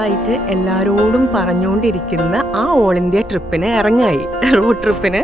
നാളായിട്ട് എല്ലാവരോടും പറഞ്ഞുകൊണ്ടിരിക്കുന്ന ആ ഓൾ ഇന്ത്യ ട്രിപ്പിന് ഇറങ്ങായി, റോഡ് ട്രിപ്പിന്.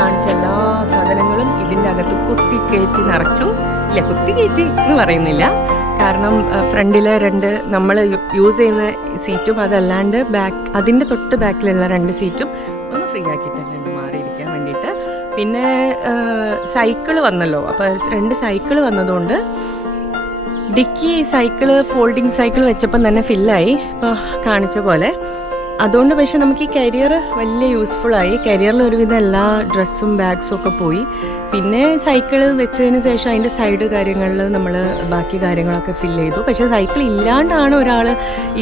കാണിച്ച എല്ലാ സാധനങ്ങളും ഇതിൻ്റെ അകത്ത് കുത്തി കയറ്റി നിറച്ചു. ഇല്ല, കുത്തി കയറ്റി എന്ന് പറയുന്നില്ല, കാരണം ഫ്രണ്ടിലെ 2 നമ്മൾ യൂസ് ചെയ്യുന്ന സീറ്റും അതല്ലാണ്ട് അതിൻ്റെ തൊട്ട് ബാക്കിലുള്ള 2 സീറ്റും ഒന്ന് ഫ്രീ ആക്കിയിട്ടുണ്ട് മാറിയിരിക്കാൻ വേണ്ടിയിട്ട്. പിന്നെ സൈക്കിള് വന്നല്ലോ, അപ്പോൾ 2 സൈക്കിള് വന്നതുകൊണ്ട് ഡിക്കി ഫോൾഡിങ് സൈക്കിൾ വെച്ചപ്പം തന്നെ ഫില്ലായി, ഇപ്പോൾ കാണിച്ച പോലെ. അതുകൊണ്ട് പക്ഷെ നമുക്ക് ഈ കരിയർ വലിയ യൂസ്ഫുള്ളായി. കരിയറിൽ ഒരുവിധം എല്ലാ ഡ്രസ്സും ബാഗ്സും ഒക്കെ പോയി. പിന്നെ സൈക്കിൾ വെച്ചതിന് ശേഷം അതിൻ്റെ സൈഡ് കാര്യങ്ങളിൽ നമ്മൾ ബാക്കി കാര്യങ്ങളൊക്കെ ഫില്ല് ചെയ്തു. പക്ഷേ സൈക്കിൾ ഇല്ലാണ്ടാണ് ഒരാൾ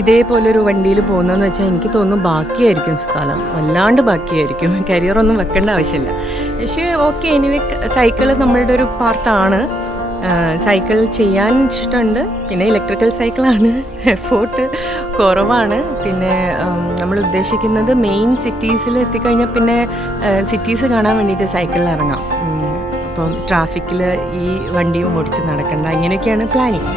ഇതേപോലൊരു വണ്ടിയിൽ പോകുന്നതെന്ന് വെച്ചാൽ എനിക്ക് തോന്നുന്നു ബാക്കിയായിരിക്കും സ്ഥലം, വല്ലാണ്ട് ബാക്കിയായിരിക്കും. കരിയറൊന്നും വെക്കേണ്ട ആവശ്യമില്ല. പക്ഷേ ഓക്കെ, എനിവേ സൈക്കിൾ നമ്മളുടെ ഒരു പാർട്ടാണ്. സൈക്കിൾ ചെയ്യാൻ ഇഷ്ടമുണ്ട്. പിന്നെ ഇലക്ട്രിക്കൽ സൈക്കിളാണ്, എഫോർട്ട് കുറവാണ്. പിന്നെ നമ്മൾ ഉദ്ദേശിക്കുന്നത് മെയിൻ സിറ്റീസിൽ എത്തിക്കഴിഞ്ഞാൽ പിന്നെ സിറ്റീസ് കാണാൻ വേണ്ടിയിട്ട് സൈക്കിളിൽ ഇറങ്ങാം. അപ്പം ട്രാഫിക്കിൽ ഈ വണ്ടിയും ഓടിച്ച് നടക്കണ്ട, ഇങ്ങനെയൊക്കെയാണ് പ്ലാനിങ്.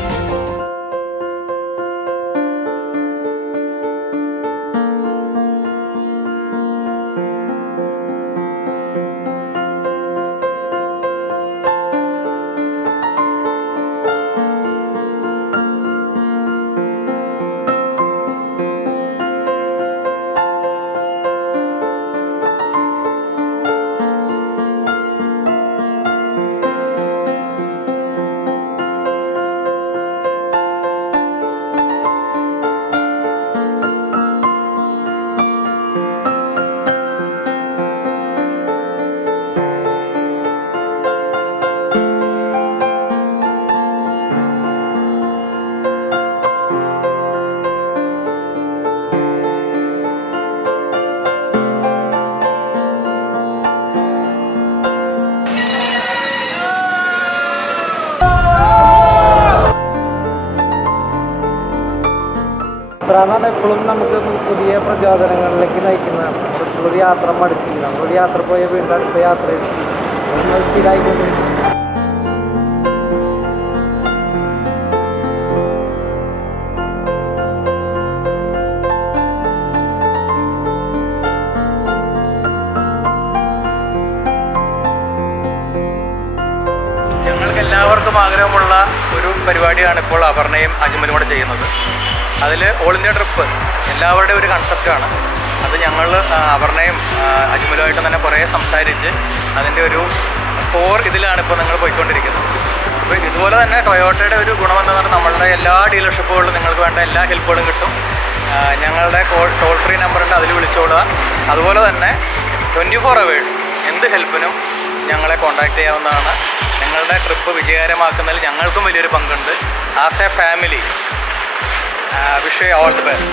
യാത്ര എപ്പോഴും നമുക്ക് പുതിയ പ്രചോദനങ്ങളിലേക്ക് നയിക്കുന്നതാണ്. ഒരു യാത്ര മടുക്കില്ല. നമ്മളൊരു യാത്ര പോയ വീണ്ടും അടുത്ത യാത്രയിൽ സ്ഥിരമായിക്കൊണ്ടിരിക്കും. ഞങ്ങൾക്ക് എല്ലാവർക്കും ആഗ്രഹമുള്ള ഒരു പരിപാടിയാണ് ഇപ്പോൾ അപർണയും അജ്മലും കൂടെ ചെയ്യുന്നത്. അതിൽ ഓൾ ഇന്ത്യ ട്രിപ്പ് എല്ലാവരുടെയും ഒരു കൺസെപ്റ്റാണ്. അത് ഞങ്ങൾ അപർണയും അജ്മലുമായിട്ട് തന്നെ കുറേ സംസാരിച്ച് അതിൻ്റെ ഒരു ഇതിലാണ് ഇപ്പോൾ നിങ്ങൾ പോയിക്കൊണ്ടിരിക്കുന്നത്. അപ്പോൾ ഇതുപോലെ തന്നെ ടൊയോട്ടയുടെ ഒരു ഗുണമെന്ന് പറഞ്ഞാൽ നമ്മളുടെ എല്ലാ ഡീലർഷിപ്പുകളിലും നിങ്ങൾക്ക് വേണ്ട എല്ലാ ഹെൽപ്പുകളും കിട്ടും. ഞങ്ങളുടെ ടോൾ ഫ്രീ നമ്പറുണ്ട്, അതിൽ വിളിച്ചോളുക. അതുപോലെ തന്നെ 24 hours എന്ത് ഹെൽപ്പിനും ഞങ്ങളെ കോൺടാക്ട് ചെയ്യാവുന്നതാണ്. ഞങ്ങളുടെ ട്രിപ്പ് വിജയകരമാക്കുന്നതിൽ ഞങ്ങൾക്കും വലിയൊരു പങ്കുണ്ട്. As A family, wish you all the best.